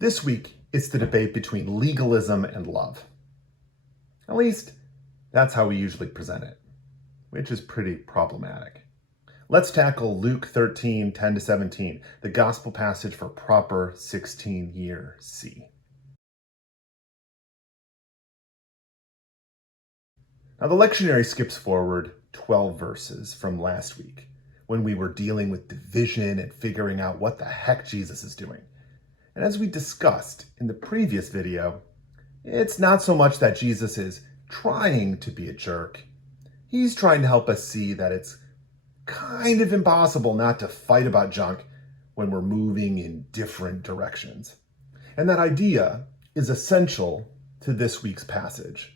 This week, it's the debate between legalism and love. At least, that's how we usually present it, which is pretty problematic. Let's tackle Luke 13, 10-17, the gospel passage for proper 16-year C. Now, the lectionary skips forward 12 verses from last week when we were dealing with division and figuring out what the heck Jesus is doing. And as we discussed in the previous video, it's not so much that Jesus is trying to be a jerk. He's trying to help us see that it's kind of impossible not to fight about junk when we're moving in different directions. And that idea is essential to this week's passage.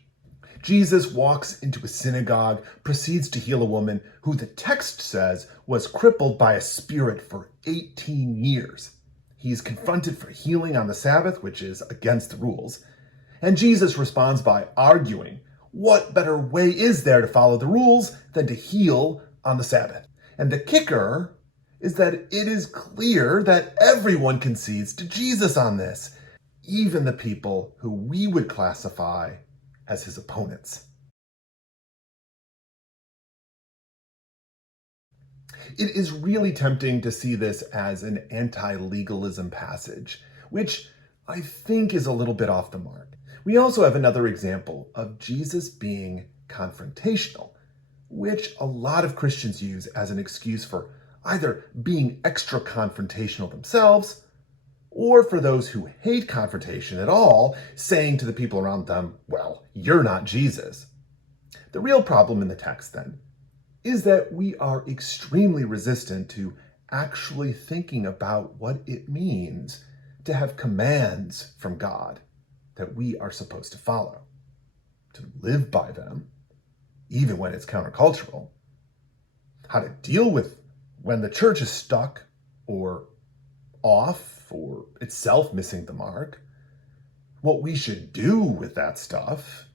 Jesus walks into a synagogue, proceeds to heal a woman who the text says was crippled by a spirit for 18 years. He's confronted for healing on the Sabbath, which is against the rules. And Jesus responds by arguing, what better way is there to follow the rules than to heal on the Sabbath? And the kicker is that it is clear that everyone concedes to Jesus on this, even the people who we would classify as his opponents. It is really tempting to see this as an anti-legalism passage, which I think is a little bit off the mark. We also have another example of Jesus being confrontational, which a lot of Christians use as an excuse for either being extra confrontational themselves, or for those who hate confrontation at all, saying to the people around them, well, you're not Jesus. The real problem in the text, then, is that we are extremely resistant to actually thinking about what it means to have commands from God that we are supposed to follow, to live by them, even when it's countercultural, how to deal with when the church is stuck or off or itself missing the mark, what we should do with that stuff,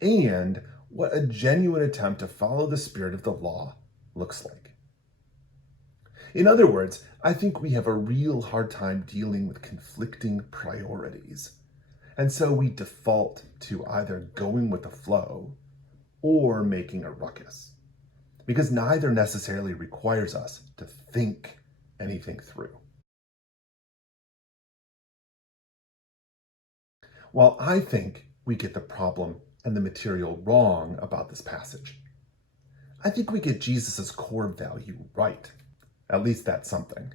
and what a genuine attempt to follow the spirit of the law looks like. In other words, I think we have a real hard time dealing with conflicting priorities. And so we default to either going with the flow or making a ruckus, because neither necessarily requires us to think anything through. While I think we get the problem and the material wrong about this passage, I think we get Jesus' core value right. At least that's something.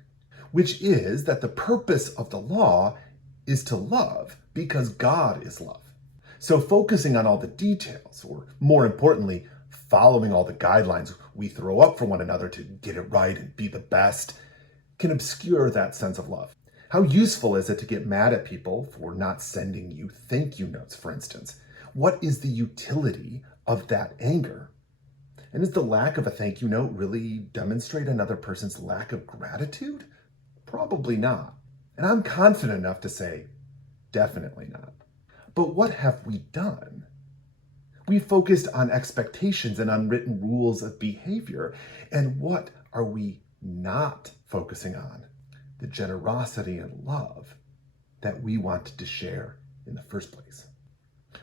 Which is that the purpose of the law is to love because God is love. So focusing on all the details, or more importantly, following all the guidelines we throw up for one another to get it right and be the best, can obscure that sense of love. How useful is it to get mad at people for not sending you thank you notes, for instance? What is the utility of that anger? And does the lack of a thank you note really demonstrate another person's lack of gratitude? Probably not. And I'm confident enough to say, definitely not. But what have we done? We focused on expectations and unwritten rules of behavior. And what are we not focusing on? The generosity and love that we wanted to share in the first place.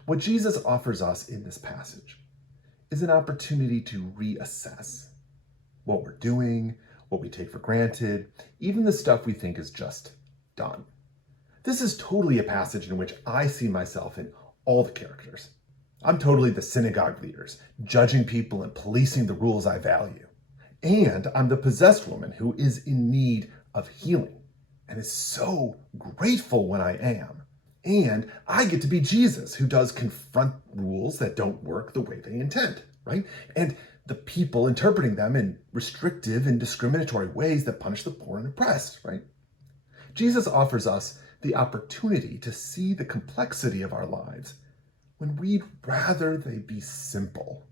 What Jesus offers us in this passage is an opportunity to reassess what we're doing, what we take for granted, even the stuff we think is just done. This is totally a passage in which I see myself in all the characters. I'm totally the synagogue leaders, judging people and policing the rules I value. And I'm the possessed woman who is in need of healing and is so grateful when I am. And I get to be Jesus, who does confront rules that don't work the way they intend, right? And the people interpreting them in restrictive and discriminatory ways that punish the poor and oppressed, right? Jesus offers us the opportunity to see the complexity of our lives when we'd rather they be simple.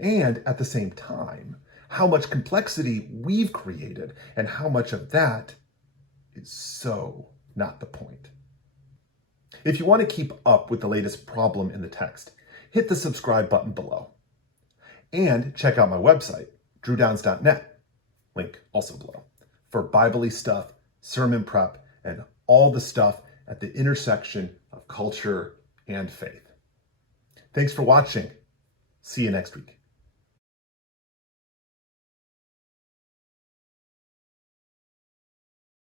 And at the same time, how much complexity we've created and how much of that is so not the point. If you want to keep up with the latest problem in the text, hit the subscribe button below. And check out my website, drewdowns.net, link also below, for Bible-y stuff, sermon prep, and all the stuff at the intersection of culture and faith. Thanks for watching. See you next week.